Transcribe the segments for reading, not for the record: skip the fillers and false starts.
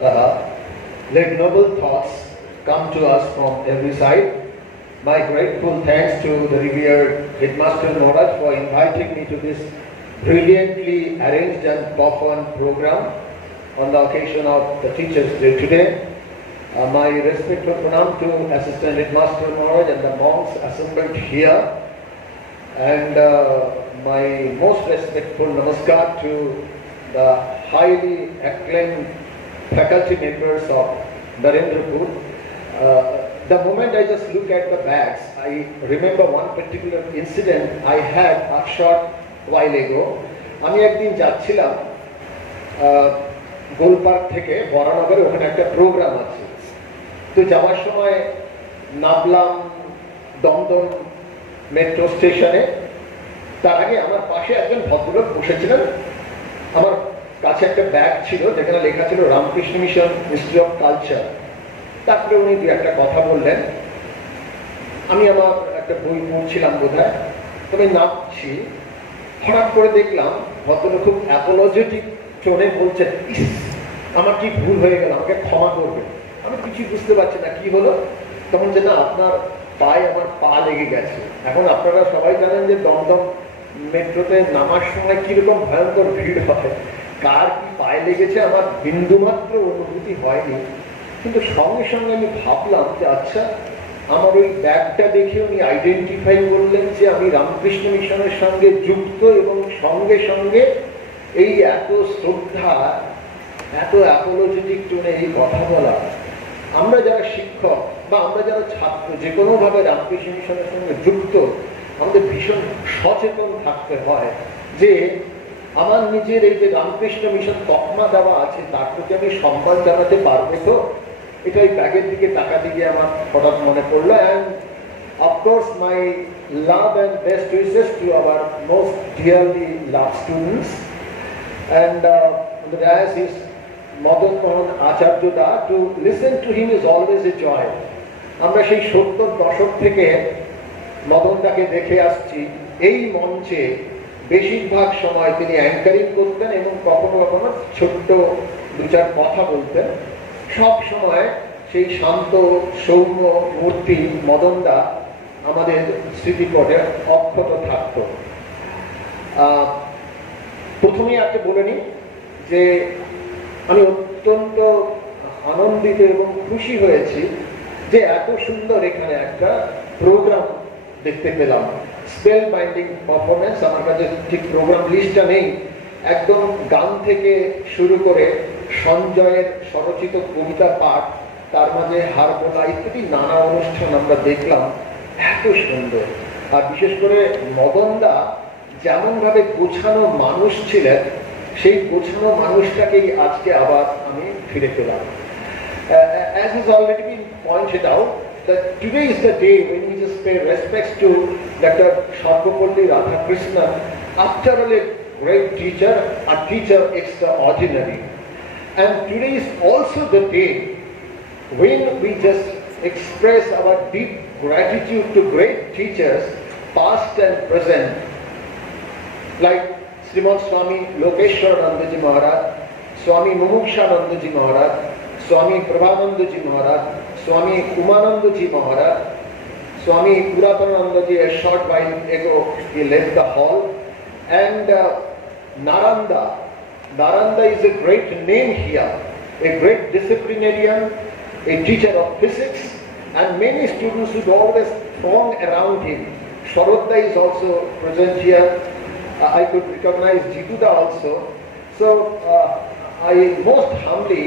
Let noble thoughts come to us from every side. My grateful thanks to the revered Headmaster Maharaj for inviting me to this brilliantly arranged and performed program on the occasion of the Teachers' Day today. My respectful pranam to Assistant Headmaster Maharaj and the monks assembled here, and my most respectful namaskar to the highly acclaimed faculty members of Narendrapur. The moment I just look at the bags, I remember one particular incident I had a short while ago. আমি একদিন যাচ্ছিলাম গোলপার্ক থেকে বরানগরে, ওখানে একটা programme আছে। তো যাওয়ার সময় নামলাম দমদম মেট্রো স্টেশনে। তার আগে আমার পাশে একজন ভদ্রলোক বসেছিলেন। আমার কাছে একটা ব্যাগ ছিল যেখানে লেখা ছিল Ramakrishna mission history of culture. তারপরে উনি দু একটা কথা বললেন। আমি আমার একটা বই পড়ছিলাম বোধহয়, তবে নামছি, হঠাৎ করে দেখলাম ভদ্রলোক খুব অ্যাপোলজেটিক টোনে বলছেন, ইস আমার কি ভুল হয়ে গেল, আমাকে ক্ষমা করবেন। আমি কিছুই বুঝতে পারছি না কি হলো। তখন যে না, আপনার পায়ে আমার পা লেগে গেছে। এখন আপনারা সবাই জানেন যে দমদম মেট্রোতে নামার সময় কিরকম ভয়ঙ্কর ভিড় হয়। কার কি পায়ে লেগেছে আমার বিন্দুমাত্র অনুভূতি হয়নি, কিন্তু সঙ্গে সঙ্গে আমি ভাবলাম যে আচ্ছা, আমার ওই ব্যাগটা দেখে উনি আইডেন্টিফাই করলেন যে আমি রামকৃষ্ণ মিশনের সঙ্গে যুক্ত, এবং সঙ্গে সঙ্গে এই এত শ্রদ্ধা, এত অ্যাপোলজেটিক টোনে এই কথা বলা। আমরা যারা শিক্ষক বা আমরা যারা ছাত্র যে কোনোভাবে রামকৃষ্ণ মিশনের সঙ্গে যুক্ত, আমাদের ভীষণ সচেতন থাকতে হয় যে আমার নিজের এই যে রামকৃষ্ণ মিশন তকমা দেওয়া আছে তার প্রতি আমি সম্মান জানাতে পারবো তো। এটা এই ব্যাগের দিকে টাকা দিয়ে আমার হঠাৎ মনে পড়লো। And of course my love and best wishes to our most dearly love students, and the dais is Madan Mohan Acharya Da. To listen to him is always a joy. আমরা সেই 70 দশক থেকে মদনদাকে দেখে আসছি। এই মঞ্চে বেশিরভাগ সময় তিনি অ্যাঙ্কারিং করতেন এবং কখনো কখনো ছোট্ট দু চার কথা বলতেন। সব সময় সেই শান্ত সৌম্য মূর্তি মদনদা আমাদের স্মৃতিপটে অক্ষত থাকত। প্রথমেই আজকে বলে নিই যে আমি অত্যন্ত আনন্দিত এবং খুশি হয়েছি যে এত সুন্দর এখানে একটা প্রোগ্রাম দেখতে পেলাম। স্পেল বাইন্ডিং পারফরমেন্স, আমার কাছে ঠিক প্রোগ্রাম লিস্টটা নেই, একদম গান থেকে শুরু করে সঞ্জয়ের স্বরচিত কবিতা পাঠ, তার মাঝে হারমোলা ইত্যাদি নানা অনুষ্ঠান আমরা দেখলাম। এত সুন্দর। আর বিশেষ করে মদনদা যেমন ভাবে গোছানো মানুষ ছিলেন, সেই গোছানো মানুষটাকেই আজকে আবার আমি ফিরে পেলাম। As has already been pointed out, that today is the day when we just pay respects to Dr. Sarvapalli Radhakrishnan, after all a great teacher, a teacher extraordinary. And today is also the day when we just express our deep gratitude to great teachers, past and present, like Srimad Swami Lokeshwarananda Ji Maharaj, Swami Mumukshananda Ji Maharaj, Swami Prabhananda Ji Maharaj, Swami Umananda Ji Maharaj, Swami Puratananda Ji a short while ago he left the hall, and Naranda. Naranda is a great name here, a great disciplinarian, a teacher of physics, and many students would always throng around him. Sharodda is also present here. I could recognize Jituda also. So I most humbly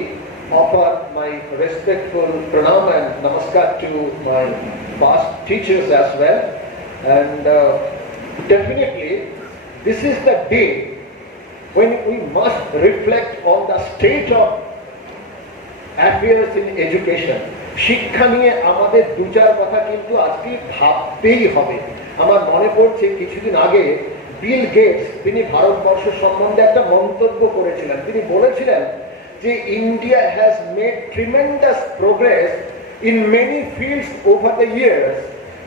offer my respectful pranam and namaskar to my past teachers as well. And definitely this is the day when we must reflect on the state of affairs in education. শিক্ষা নিয়ে আমাদের দু চার কথা কিন্তু আজকে ভাবতেই হবে। আমার মনে পড়ছে কিছুদিন আগে বিল গেটস তিনি ভারতবর্ষ সম্বন্ধে একটা মন্তব্য করেছিলেন। তিনি বলেছিলেন যে India has made tremendous progress in many fields over the years,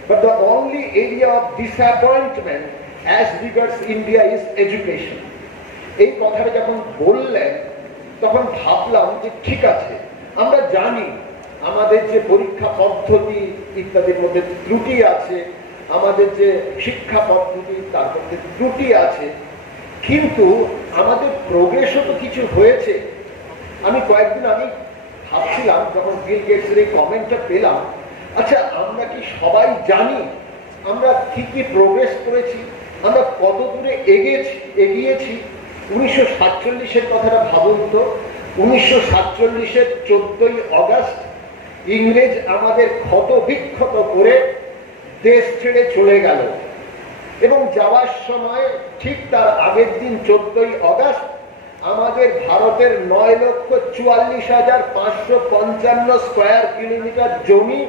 but the only area of disappointment as regards India is education. এই কথাটা যখন বললেন তখন ভাবলাম যে ঠিক আছে, আমরা জানি আমাদের যে পরীক্ষা পদ্ধতি ইত্যাদির মধ্যে ত্রুটি আছে, আমাদের যে শিক্ষা পদ্ধতি তার মধ্যে ত্রুটি আছে, কিন্তু আমাদের প্রোগ্রেসও তো কিছু হয়েছে। আমি কয়েকদিন আগে ভাবছিলাম, যখন বিল গেটসের এই কমেন্টটা পেলাম, আচ্ছা আমরা কি সবাই জানি আমরা কি কি প্রোগ্রেস করেছি, আমরা কত দূরে এগিয়েছি? 1947-এর কথাটা ভাবুন তো। 1947-এর 14ই অগাস্ট ইংরেজ আমাদের ক্ষত বিক্ষত করে দেশ ছেড়ে চলে গেল, এবং যাওয়ার সময় ঠিক তার আগের দিন 14ই অগাস্ট আমাদের ভারতের 9,44,555 স্কয়ার কিলোমিটার জমি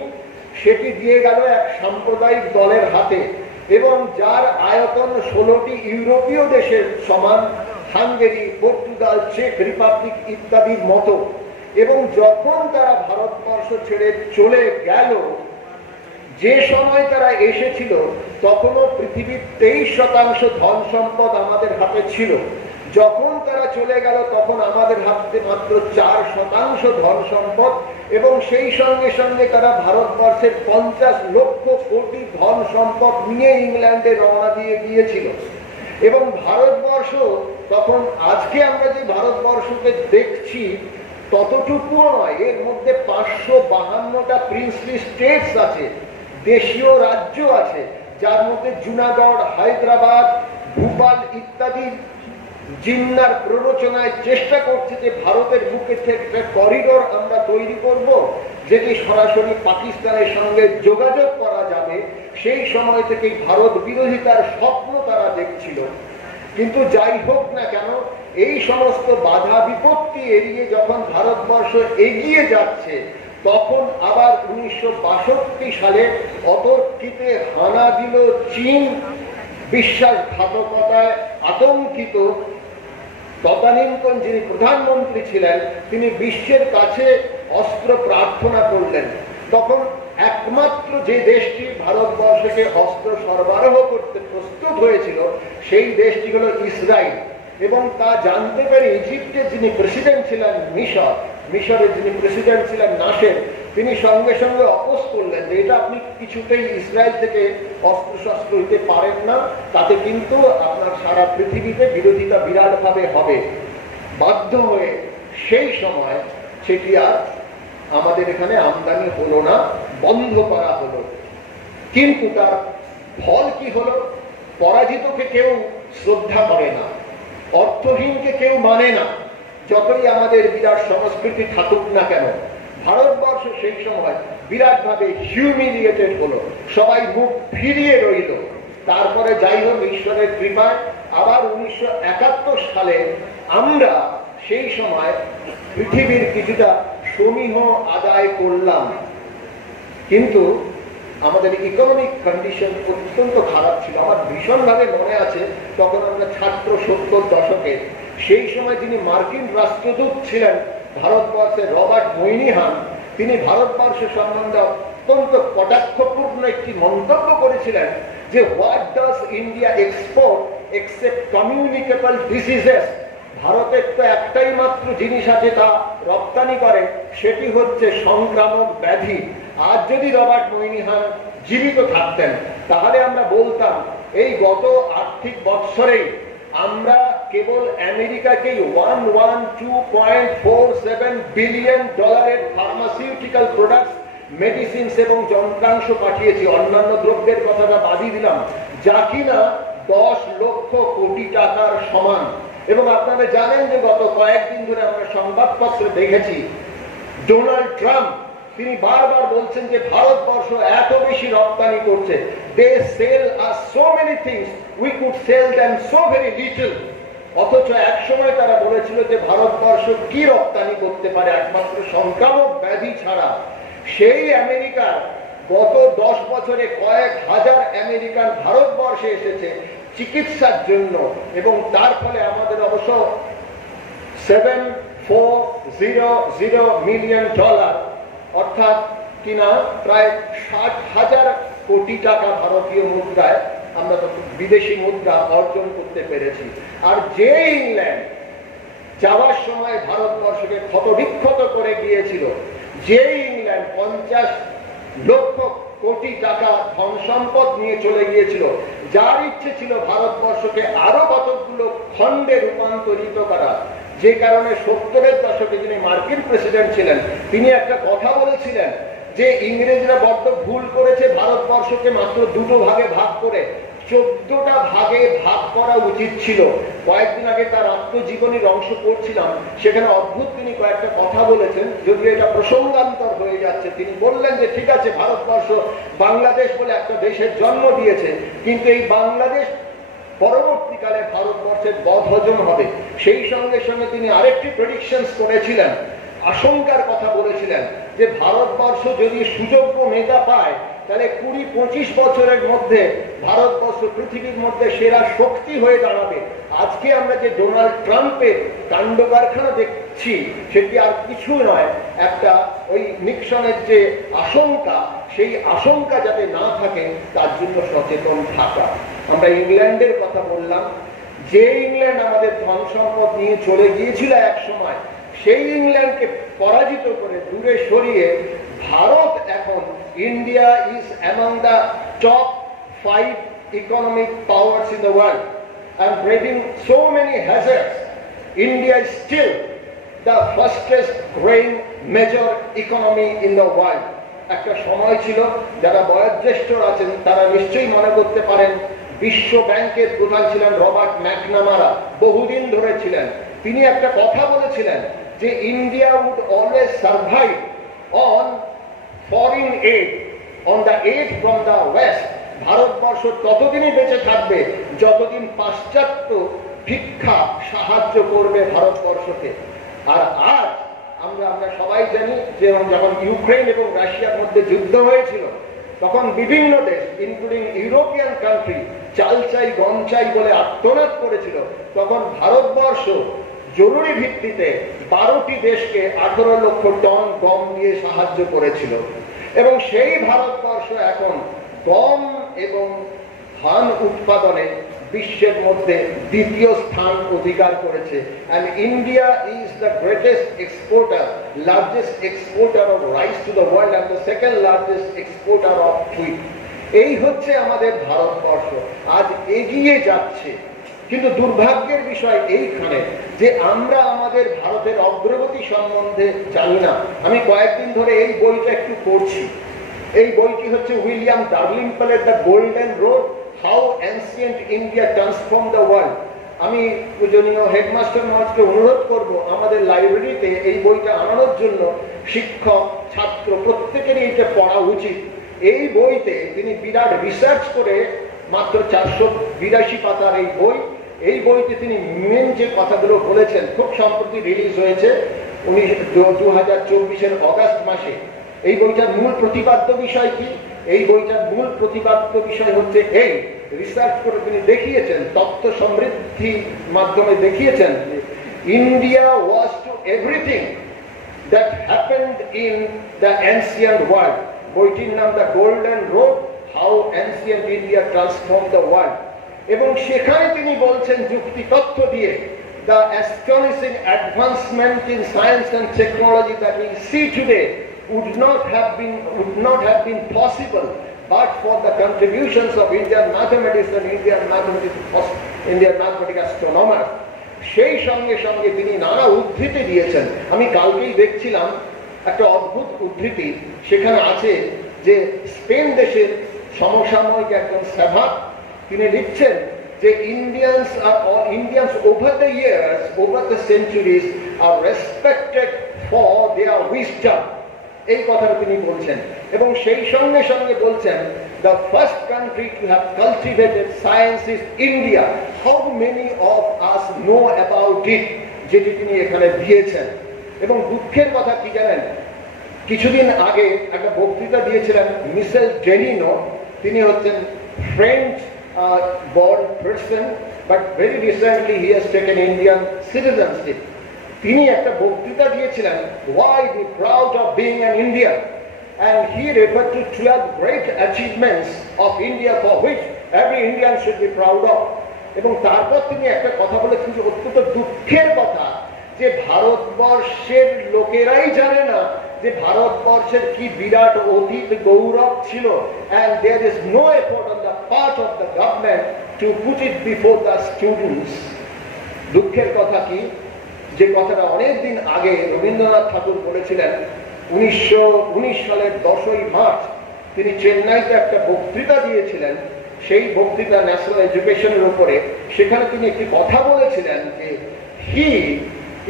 সেটি দিয়ে গেল এক সাম্প্রদায়িক দলের হাতে, এবং যার আয়তন 16টি ইউরোপীয় দেশের সমান, হাঙ্গেরি, পর্তুগাল, চেক রিপাবলিক ইত্যাদির মতো। এবং যখন তারা ভারতবর্ষ ছেড়ে চলে গেল, যে সময় তারা এসেছিল তখনও পৃথিবীর 23% ধন সম্পদ আমাদের হাতে ছিল। যখন তারা চলে গেল তখন আমাদের হাতে মাত্র 4% ধন সম্পদ, এবং সেই সঙ্গে সঙ্গে তারা ভারতবর্ষের 50 লক্ষ কোটি ধন সম্পদ নিয়ে ইংল্যান্ডে রওনা দিয়ে গিয়েছিল। এবং ভারতবর্ষ তখন, আজকে আমরা যে ভারতবর্ষকে দেখছি ততটুকুও নয়, এর মধ্যে 552টা প্রিন্সলি স্টেটস আছে, দেশীয় রাজ্য আছে, যার মধ্যে জুনাগড়, হায়দ্রাবাদ, ভোপাল ইত্যাদি জিন্নার প্ররোচনায় চেষ্টা করছে যে ভারতের বুকে থেকে একটা করিডোর আমরা তৈরি করব, যেটি সরাসরি পাকিস্তানের সঙ্গে যোগাযোগ করা যাবে। সেই সময় থেকেই ভারত বিরোধিতার স্বপ্ন তারা দেখছিল। কিন্তু যাই হোক না কেন, এই সমস্ত বাধা বিপত্তি এড়িয়ে যখন ভারতবর্ষ এগিয়ে যাচ্ছে, তখন আবার 1962 সালে অতর্কিতে হানা দিল চীন। বিশ্বাসঘাতকতায় আতঙ্কিত তদানীন্তন যিনি প্রধানমন্ত্রী ছিলেন, তিনি বিশ্বের কাছে অস্ত্র প্রার্থনা করলেন। তখন একমাত্র যে দেশটি ভারতবর্ষকে অস্ত্র সরবরাহ করতে প্রস্তুত হয়েছিল সেই দেশটি হলো ইসরায়েল। এবং তা জানতে পেরে ইজিপ্টের যিনি প্রেসিডেন্ট ছিলেন মিশরের যিনি প্রেসিডেন্ট ছিলেন নাসের, তিনি সঙ্গে সঙ্গে অপোজ করলেন যে এটা আপনি কিছুতেই ইসরায়েল থেকে অস্ত্রশস্ত্র নিতে পারেন না, তাতে কিন্তু আপনার সারা পৃথিবীতে বিরোধিতা বিরাটভাবে হবে। বাধ্য হয়ে সেই সময় সেটি আর আমাদের এখানে আমদানি হলো না, বন্ধ করা হলো। কিন্তু তার ফল কি হলো? পরাজিতকে কেউ শ্রদ্ধা করে না, অর্থহীনকে কেউ মানে না, যতই আমাদের বিরাট সংস্কৃতি থাকুক না কেন। ভারতবর্ষ সেই সময় বিরাটভাবে হিউমিলিয়েটেড হলো, সবাই মুখ ফিরিয়ে রইল। তারপরে যাই হোক, ঈশ্বরের কৃপায় আবার 1971 সালে আমরা সেই সময় পৃথিবীর কিছুটা সমীহ আদায় করলাম। কিন্তু আমাদের ইকোনমিক কন্ডিশন অত্যন্ত খারাপ ছিল। আমার ভীষণভাবে মনে আছে, তখন আমরা ছাত্র 70 দশকে, সেই সময় যিনি মার্কিন রাষ্ট্রদূত ছিলেন ভারতবর্ষে, রবার্ট মইনিহান, তিনি ভারতবর্ষ সম্বন্ধে অত্যন্ত কটাক্ষপূর্ণ একটি মন্তব্য করেছিলেন যে what does India export except communicable diseases. ভারতের তো একটাই মাত্র জিনিস আছে, তা রপ্তানি করে, সেটি হচ্ছে সংক্রামক ব্যাধি। আজ যদি রবার্ট মইনিহান জীবিত থাকতেন তাহলে আমরা বলতাম এই গত আর্থিক বৎসরেই আমরা কেবল আমেরিকাকে $112.47 বিলিয়ন ফার্মাসিউটিক্যাল প্রোডাক্টস, মেডিসিনস এবং যন্ত্রাংশ পাঠিয়েছি। অন্যান্য দ্রব্যের কথাটা বাদই দিলাম, যা কিনা 10 লক্ষ কোটি টাকার সমান। এবং আপনারা জানেন যে গত কয়েকদিন ধরে আমরা সংবাদপত্রে দেখেছি ডোনাল্ড ট্রাম্প, তিনি বারবার বলছেন যে ভারতবর্ষ এত বেশি রপ্তানি করছে, they sell us so many things, we could sell them so very little। অথচ এক সময় তারা বলেছিল যে ভারতবর্ষ কি রপ্তানি করতে পারে একমাত্র সংক্রামক ব্যাধি ছাড়া। সেই আমেরিকার গত 10 বছরে কয়েক হাজার আমেরিকান ভারতবর্ষে এসেছে চিকিৎসার জন্য, এবং তার ফলে আমাদের অবশ্য $740 মিলিয়ন, অর্থাৎ কিনা প্রায় 60,000 কোটি টাকা ভারতীয় মুদ্রায় আমরা বিদেশি মুদ্রা অর্জন করতে পেরেছি। আর যে ইংল্যান্ড যাওয়ার সময় ভারতবর্ষকে ক্ষতবিক্ষত করে গিয়েছিল। যে ইংল্যান্ড 50 লক্ষ কোটি টাকা ধন সম্পদ নিয়ে চলে গিয়েছিল, যার ইচ্ছে ছিল ভারতবর্ষকে আরো কতগুলো খণ্ডে রূপান্তরিত করা, যে কারণে 70-এর দশকে যিনি মার্কিন প্রেসিডেন্ট ছিলেন তিনি একটা কথা বলেছিলেন যে ইংরেজরা বড্ড ভুল করেছে, ভারতবর্ষকে মাত্র দুটো ভাগে ভাগ করে 14টা ভাগে ভাগ করা উচিত ছিল। কয়েকদিন আগে তার আত্মজীবনীর অংশ পড়ছিলাম, সেখানে অদ্ভুত তিনি কয়েকটা কথা বলেছেন, যদিও এটা প্রসঙ্গান্তর হয়ে যাচ্ছে। তিনি বললেন যে ঠিক আছে, ভারতবর্ষ বাংলাদেশ বলে একটা দেশের জন্ম দিয়েছে, কিন্তু এই বাংলাদেশ পরবর্তীকালে ভারতবর্ষের বদহজম হবে। সেই সঙ্গে সঙ্গে তিনি আরেকটি প্রেডিকশনস করেছিলেন, আশঙ্কার কথা বলেছিলেন যে ভারতবর্ষ যদি সুযোগ্য নেতা পায় তাহলে 20-25 বছরের মধ্যে ভারতবর্ষ পৃথিবীর মধ্যে সেরা শক্তি হয়ে দাঁড়াবে। আজকে আমরা যে ডোনাল্ড ট্রাম্পের কাণ্ড কারখানা দেখছি সেটি আর কিছু নয়, একটা ওই নিক্সনের যে আশঙ্কা, সেই আশঙ্কা যাতে না থাকে তার জন্য সচেতন থাকা। আমরা ইংল্যান্ডের কথা বললাম, যে ইংল্যান্ড আমাদের ধন সম্পদ নিয়ে চলে গিয়েছিল এক সময়, সেই ইংল্যান্ডকে পরাজিত করে দূরে সরিয়ে ভারত এখন India is among the top 5 economic powers in the world and braving so many hazards. India is still the fastest growing major economy in the world. একটা সময় ছিল, যারা বয়োজ্যেষ্ঠ আছেন তারা নিশ্চয়ই মনে করতে পারেন, বিশ্ব ব্যাংকের প্রধান ছিলেন রবার্ট ম্যাকনামারা, বহুদিন ধরে ছিলেন। তিনি একটা কথা বলেছিলেন যে India would always survive on foreign aid, on the aid from the west. Bharatvarsha ততদিনই বেঁচে থাকবে যতদিন পাশ্চাত্য ভিক্ষা সাহায্য করবে ভারতবর্ষকে। আর আজ আমরা সবাই জানি যে যখন ইউক্রেন এবং রাশিয়ার মধ্যে যুদ্ধ হয়েছিল, তখন বিভিন্ন দেশ ইনক্লুডিং ইউরোপিয়ান কান্ট্রি চাল চাই গম চাই বলে আর্তনাদ করেছিল। তখন ভারতবর্ষ জরুরি ভিত্তিতে 12টি দেশকে 18 লক্ষ টন গম দিয়ে সাহায্য করেছিল। এবং সেই ভারতবর্ষ এখন গম এবং ধান উৎপাদনে বিশ্বের মধ্যে দ্বিতীয় স্থান অধিকার করেছে। and India is the greatest exporter, largest exporter of rice to the world and the second largest exporter of wheat. এই হচ্ছে আমাদের ভারতবর্ষ, আজ এগিয়ে যাচ্ছে। কিন্তু দুর্ভাগ্যের বিষয় এইখানে যে আমরা আমাদের ভারতের অগ্রগতি সম্বন্ধে জানি না। আমি কয়েকদিন ধরে এই বইটা একটু পড়ছি। এই বইটি হচ্ছে উইলিয়াম ডারলিংপলের the golden road, how ancient India transform the world. আমি পূজনীয় হেডমাস্টার মহাশয়কে অনুরোধ করব আমাদের লাইব্রেরিতে এই বইটা আনানোর জন্য। শিক্ষক ছাত্র প্রত্যেকেরই এটা পড়া উচিত। এই বইতে তিনি বিরাট রিসার্চ করে, মাত্র 482 পাতার এই বই, এই বইতে তিনি মেন যে কথাগুলো বলেছেন, খুব সম্প্রতি রিলিজ হয়েছে 2024-এর অগাস্ট মাসে। এই বইটার মূল প্রতিপাদ্য বিষয় কি? এই বইটার মূল প্রতিপাদ্য বিষয় হচ্ছে এই রিসার্চ করে তিনি দেখিয়েছেন, তথ্য সমৃদ্ধি মাধ্যমে দেখিয়েছেন, India was two everything that happened in the ancient world. বইটির নাম the golden road, how ancient India transform the world. এবং সেখানে তিনি বলছেন যুক্তি তথ্য দিয়ে, the astonishing advancement in science and technology that we see today would not have been possible but for the contributions of Indian mathematics and Indian mathematical astronomers. সেই সঙ্গে সঙ্গে তিনি নানা উদ্ধৃতি দিয়েছেন। আমি কালকেই দেখছিলাম একটা অদ্ভুত উদ্ধৃতি, সেখানে আছে যে স্পেন দেশের সমসাময়িক একজন সেভাক, তিনি লিখছেন যে Indians over the years, over the centuries are respected for their wisdom. এই কথাটা তিনি বলছেন। এবং সেই সঙ্গে সঙ্গে বলছেন, the first country to have cultivated science is India. How many of us know about it? যেটি তিনি এখানে দিয়েছেন। এবং দুঃখের কথা কি জানেন, কিছুদিন আগে একটা বক্তৃতা দিয়েছিলেন মিশেল ডেনিনো। তিনি হচ্ছেন French born person, but very recently he has taken Indian citizenship. তিনি একটা বক্তৃতা দিয়েছিলেন, why be proud of being an Indian, and he referred to 12 great achievements of India for which every Indian should be proud of. এবং তারপর তিনি একটা কথা বলেছেন যে অত্যন্ত দুঃখের কথা যে ভারতবর্ষের লোকেরাই জানে না যে ভারতবর্ষের কি বিরাট অতীত গৌরব ছিল, and there is no effort on the part of the government to put it before the students. দুঃখের কথা কি, যে কথাটা অনেকদিন আগে রবীন্দ্রনাথ ঠাকুর বলেছিলেন 1919 সালের 10ই মার্চ তিনি চেন্নাইতে একটা বক্তৃতা দিয়েছিলেন। সেই বক্তৃতা ন্যাশনাল এডুকেশনের উপরে, সেখানে তিনি একটি কথা বলেছিলেন যে he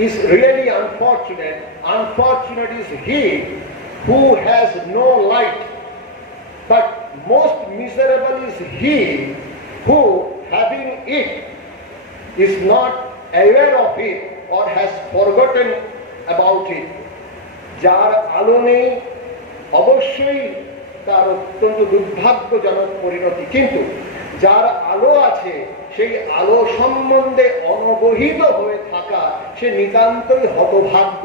is really unfortunate is he who has no light, but most miserable is he who having it is not aware of it or has forgotten about it. যার আলো নেই অবশ্যই তার অত্যন্ত দুর্ভাগ্যজনক পরিণতি, কিন্তু যার আলো আছে সেই আলো সম্বন্ধে অনবহিত হয়ে থাকা সে নিতান্তই হতভাগ্য।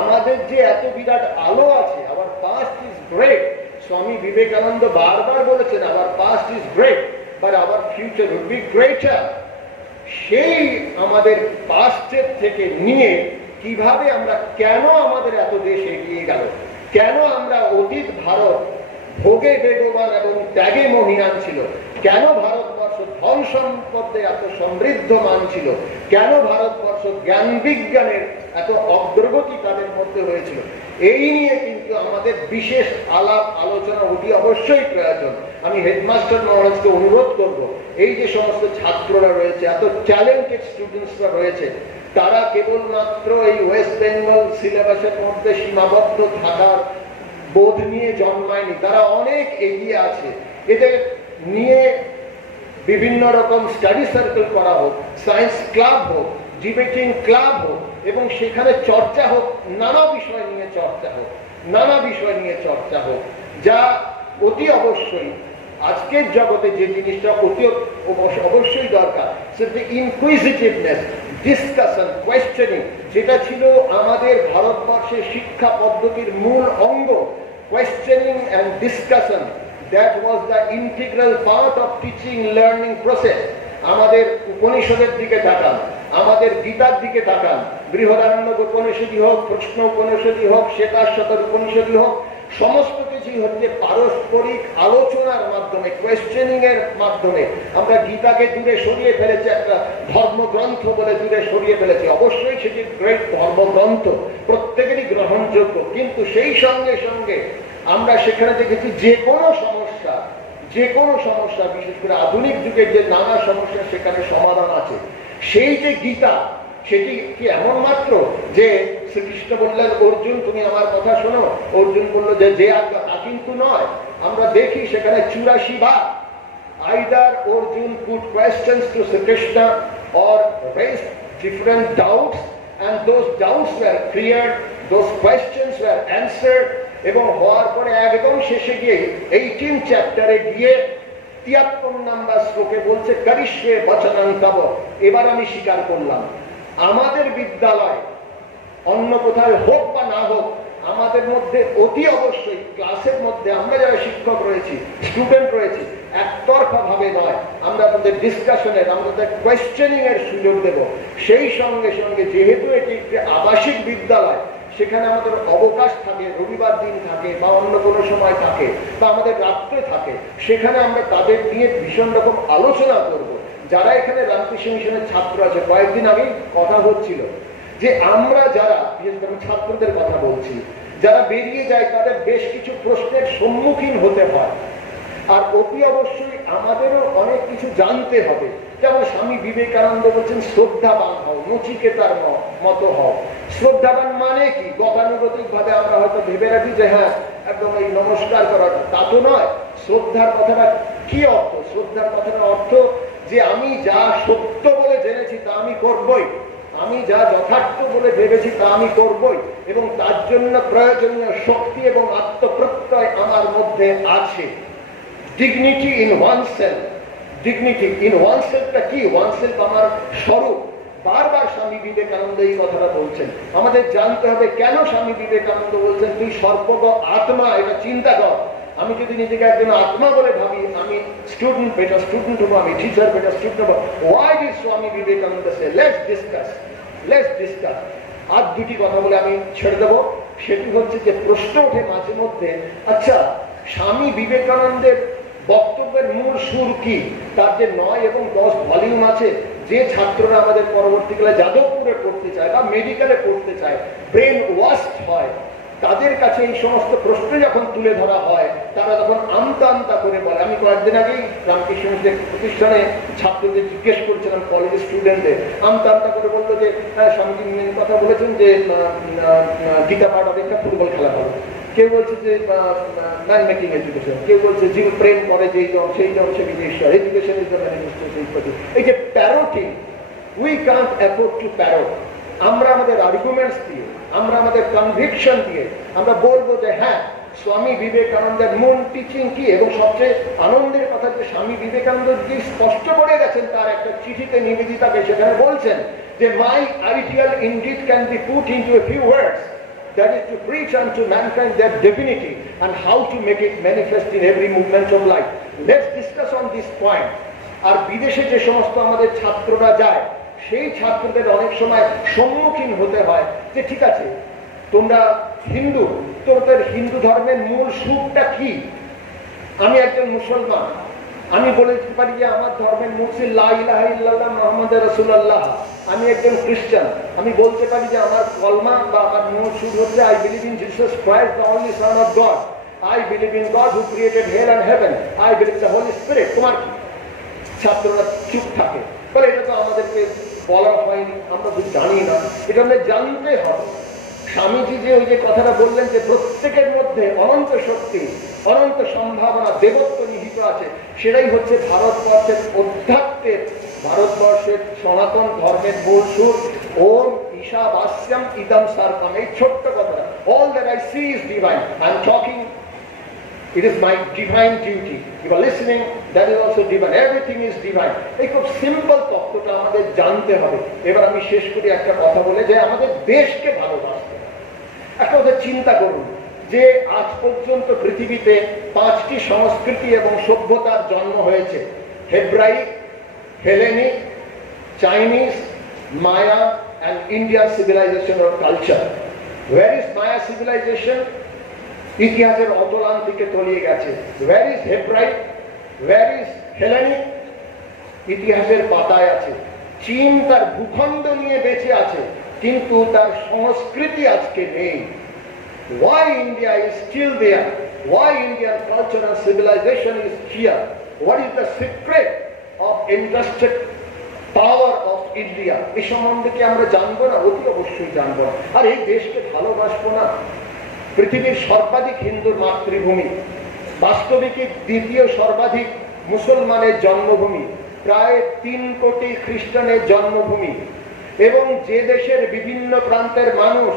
আমাদের যে এত বিরাট আলো আছে, hour past is great, Swami Vivekananda বারবার বলেছেন hour past is great but our future will be greater. সেই আমাদের পাস্টের থেকে নিয়ে কিভাবে আমরা, কেন আমাদের এত দেশ এগিয়ে গেল, কেন আমরা অতীত ভারত ভোগে বেগবান এবং ত্যাগে মহিয়ান ছিল, কেন ভারতবর্ষ ধন সম্পদে এত সমৃদ্ধমান ছিল, কেন ভারতবর্ষ জ্ঞান বিজ্ঞানের এত অগ্রগতি তাদের মধ্যে হয়েছিল, এই নিয়ে কিন্তু আমাদের বিশেষ আলাপ আলোচনা অতি অবশ্যই প্রয়োজন। আমি হেডমাস্টার মহারাজকে অনুরোধ করব, এই যে সমস্ত ছাত্ররা রয়েছে, এত ট্যালেন্টেড স্টুডেন্টসরা রয়েছে, তারা কেবলমাত্র এই ওয়েস্ট বেঙ্গল সিলেবাসের মধ্যে সীমাবদ্ধ থাকার বোধ নিয়ে জন্মায়নি, তারা অনেক এগিয়ে আছে। এদের নিয়ে বিভিন্ন রকম স্টাডি সার্কেল করা হোক, সায়েন্স ক্লাব হোক, ডিবেটিং ক্লাব হোক, এবং সেখানে চর্চা হোক, নানা বিষয় নিয়ে চর্চা হোক, নানা বিষয় নিয়ে চর্চা হোক, যা অতি অবশ্যই আজকের জগতে যে জিনিসটা অতি অবশ্যই দরকার, সেটা ইনকুইজিটিভনেস, ডিসকাশন, কোয়েশ্চেনিং, যেটা ছিল আমাদের ভারতবর্ষের শিক্ষা পদ্ধতির মূল অঙ্গ। Questioning and discussion, that was the integral part of teaching learning process. আমাদের উপনিষদের দিকে তাকান, আমাদের গীতার দিকে তাকান, বৃহদারণ্যক উপনিষদই হোক, প্রশ্ন উপনিষদই হোক, শ্বেতাশ্বতর উপনিষদই হোক, সমস্ত কিছুই হচ্ছে পারস্পরিক আলোচনার মাধ্যমে, কোয়েশ্চেনিং এর মাধ্যমে। আমরা গীতাকে দূরে সরিয়ে ফেলেছি, একটা ধর্মগ্রন্থ বলে দূরে সরিয়ে ফেলেছি। অবশ্যই সেটি গ্রেট ধর্মগ্রন্থ, প্রত্যেকেরই গ্রহণযোগ্য, কিন্তু সেই সঙ্গে সঙ্গে আমরা সেখানে দেখেছি যে কোনো সমস্যা, বিশেষ করে আধুনিক যুগের যে নানা সমস্যা, সেখানে সমাধান আছে। সেই যে গীতা, সেটি কি এমন মাত্র যে শ্রীকৃষ্ণ বললেন অর্জুন তুমি আমার কথা শোনো, অর্জুন বলল যে আজ্ঞা, তা কিন্তু নয়। আমরা দেখি সেখানে 84 বার either Arjun put questions to Sri Krishna or raised different doubts, and those doubts were cleared, those questions were answered, এবং হওয়ার পরে একদম শেষে গিয়ে 18 চ্যাপ্টারে গিয়ে 73 নম্বর শ্লোকে বলছে করিষ্যে বচনং তব। এবার আমি স্বীকার করলাম, আমাদের বিদ্যালয় অন্য কোথায় হোক বা না হোক, আমাদের মধ্যে অতি অবশ্যই ক্লাসের মধ্যে আমরা যারা শিক্ষক রয়েছি, স্টুডেন্ট রয়েছি, একতরফা ভাবে নয়, আমরা আমাদের ডিসকাশনের, আমাদের কোয়েশ্চেনিং এর সুযোগ দেব। সেই সঙ্গে সঙ্গে যেহেতু এটি একটি আবাসিক বিদ্যালয়, সেখানে আমাদের অবকাশ থাকে, রবিবার দিন থাকে বা অন্য কোনো সময় থাকে বা আমাদের রাত্রে থাকে, সেখানে আমরা তাদের নিয়ে ভীষণ রকম আলোচনা করব। যারা এখানে রামকৃষ্ণ মিশনের ছাত্র আছে, কয়েকদিন আগে কথা হচ্ছিল যে আমরা যারা, বিশেষ করে ছাত্রদের কথা বলছি, যারা বেরিয়ে যায় তাদের বেশ কিছু প্রশ্নের সম্মুখীন হতে হয়, আর অতি অবশ্যই আমাদেরও অনেক কিছু জানতে হবে। যেমন স্বামী বিবেকানন্দ বলছেন শ্রদ্ধাবান হও, নচিকেতার মতো হও। শ্রদ্ধাবান মানে কি? গতানুগতিক ভাবে আমরা হয়তো ভেবে রাখি যে হ্যাঁ একদম এই নমস্কার করাটা, তা তো নয়। শ্রদ্ধার কথাটা কি অর্থ? শ্রদ্ধার কথাটা অর্থ যে আমি যা সত্য বলে জেনেছি তা আমি করবই, আমি যা যথার্থ বলে ভেবেছি তা আমি করবই, এবং তার জন্য প্রয়োজনীয় শক্তি এবং আত্মপ্রত্যয় আমার মধ্যে আছে। Dignity in oneself, dignity in ওয়ানসেলফটা কি? ওয়ানসেলফ আমার স্বরূপ। বারবার স্বামী বিবেকানন্দ এই কথাটা বলছেন। আমাদের জানতে হবে কেন স্বামী বিবেকানন্দ বলছেন তুই সর্বগ আত্মা, এটা চিন্তা কর। আমি যদি নিজেকে একজন আত্মা বলে ভাবি, আমি স্টুডেন্ট, বেটার স্টুডেন্ট হবো, আমি টিচার, বেটার স্টুডেন্ট হবো। Why did Swami Vivekananda say let's discuss, let's discuss? আর দুটি কথা বলে আমি ছেড়ে দেবো। সেটি হচ্ছে যে প্রশ্ন ওঠে মাঝে মধ্যে, আচ্ছা স্বামী বিবেকানন্দের বক্তব্যের মূল সুর কি? তার যে 9 এবং 10 ভলিউম আছে, যে ছাত্ররা আমাদের পরবর্তীকালে যাদবপুরে পড়তে চায় বা মেডিকেলে পড়তে চায়, ব্রেন ওয়াস্ট হয়, তাদের কাছে এই সমস্ত প্রশ্ন যখন তুলে ধরা হয়, তারা তখন আমতা আমতা করে বলে। আমি কয়েকদিন আগেই রামকৃষ্ণ মিশনের প্রতিষ্ঠানে ছাত্রদের জিজ্ঞেস করছিলাম, কলেজ স্টুডেন্টদের, আমতা আমতা করে বলতো যে স্বামীজি কথা বলেছেন যে গীতা পাঠ অপেক্ষা ফুটবল খেলা ভালো। কেউ বলছে যে ম্যান মেকিং এডুকেশন, কেউ বলছে জীব প্রেম করে যেই দল সেই দল সে বিদেশ্বর, এডুকেশন ইজ দ্য ম্যানিফেস্টেশন ইত্যাদি। এই যে parroting, we can't afford to parrot. আমরা আমাদের আর্গুমেন্টস দিয়ে, আমরা আমাদের কনভিকশন দিয়ে আমরা বলবো যে হ্যাঁ, স্বামী বিবেকানন্দের মূল টিচিং কি। এবং সবচেয়ে আনন্দের কথা যে স্বামী বিবেকানন্দ যে স্পষ্ট করে গেছেন তার একটা চিঠিতে নিবেদিতাকে, সেখানে বলছেন যে my ideal indeed can be put into a few words, that is to preach unto mankind their divinity and how to make it manifest in every movement of life. Let's discuss on this point. আর বিদেশে যে সমস্ত আমাদের ছাত্ররা যায়, সেই ছাত্রদের অনেক সময় সম্মুখীন হতে হয় যে ঠিক আছে তোমরা হিন্দু, তোমাদের হিন্দু ধর্মের মূল সুখটা কি? আমি একজন মুসলমান, আমি বলতে পারি যে আমার ধর্মের মূল ছিল লা ইলাহা ইল্লাল্লাহ মুহাম্মাদুর রাসূলুল্লাহ। আমি একজন খ্রিস্টান, আমি বলতে পারি যে আমার কলমা বা আমার মূল সুর হচ্ছে I believe in Jesus Christ the only son of God, I believe in God who created hell and heaven, I believe the Holy Spirit. তোমার কি? ছাত্ররা চুপ থাকে, বলে এটা তো আমাদেরকে বলা হয়নি, আমরা তো জানি না, এটা আমাদের জানতে হবে। স্বামীজি যে ওই যে কথাটা বললেন যে প্রত্যেকের মধ্যে অনন্ত শক্তি, অনন্ত সম্ভাবনা, দেবত্ব নিহিত আছে, সেটাই হচ্ছে ভারতবর্ষের অধ্যাত্মের, ভারতবর্ষের সনাতন ধর্মের মূল সুর। ওম ঈশাবাস্যম ইদম সার্বম, এই ছোট্ট কথা, all that I see is divine, I am talking, it is my divine duty, you are listening, that is also divine, everything is divine। এই খুব সিম্পল তত্ত্বটা আমাদের জানতে হবে। এবার আমি শেষ করি একটা কথা বলে যে আমাদের দেশকে ভালোবাসতে হবে। একটা কথা চিন্তা করুন যে আজ পর্যন্ত পৃথিবীতে 5টি সংস্কৃতি এবং সভ্যতার জন্ম হয়েছে, Hebraic, Hellenic, Chinese, Maya and Indian civilization or culture. Where is Maya civilization? ইতিহাসের অতলান থেকে তলিয়ে গেছে। Where is Hebraic? Where is Hellenic? ইতিহাসের পাতায় আছে। চীন তার ভূখণ্ড নিয়ে বেঁচে আছে, কিন্তু তার সংস্কৃতি আজকে নেই। Why India is still there? Why Indian culture and civilization is here? What is the secret of entrusted power of India? এই সম্বন্ধে কি আমরা জানবো না? অতি অবশ্যই জানবো। আর এই দেশকে ভালোবাসবো না? পৃথিবীর সর্বাধিক হিন্দুর মাতৃভূমি, বাস্তবিকই দ্বিতীয় সর্বাধিক মুসলমানের জন্মভূমি, প্রায় 3 কোটি খ্রিস্টানের জন্মভূমি, এবং যে দেশের বিভিন্ন প্রান্তের মানুষ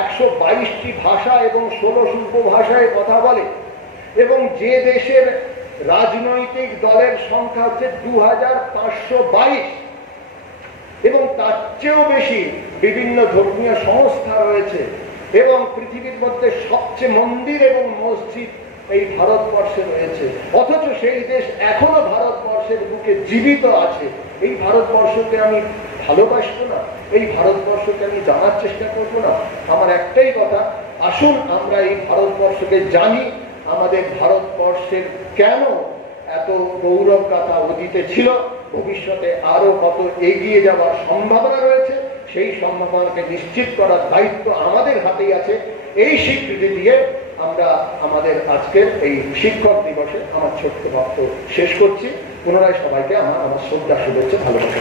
122টি ভাষা এবং 16 উপভাষায় কথা বলে, এবং যে দেশের রাজনৈতিক দলের সংখ্যা হচ্ছে 2522, এবং তার চেয়েও বেশি বিভিন্ন ধর্মীয় সংস্থা রয়েছে, এবং পৃথিবীর মধ্যে সবচেয়ে মন্দির এবং মসজিদ এই ভারতবর্ষে রয়েছে, অথচ সেই দেশ এখনো ভারতবর্ষের বুকে জীবিত আছে। এই ভারতবর্ষকে আমি ভালোবাসবো না? এই ভারতবর্ষকে আমি জানার চেষ্টা করবো না? আমার একটাই কথা, আসুন আমরা এই ভারতবর্ষকে জানি, আমাদের ভারতবর্ষের কেন এত গৌরব গাথা অতীতে ছিল, ভবিষ্যতে আরো কত এগিয়ে যাওয়ার সম্ভাবনা রয়েছে, সেই সম্ভাবনাকে নিশ্চিত করার দায়িত্ব আমাদের হাতেই আছে। এই স্বীকৃতি দিয়ে আমরা আমাদের আজকের এই শিক্ষক দিবসে আমার ছোট্ট বক্তব্য শেষ করছি। পুনরায় সবাইকে আমার শ্রদ্ধা, শুভেচ্ছা, ভালোবাসা।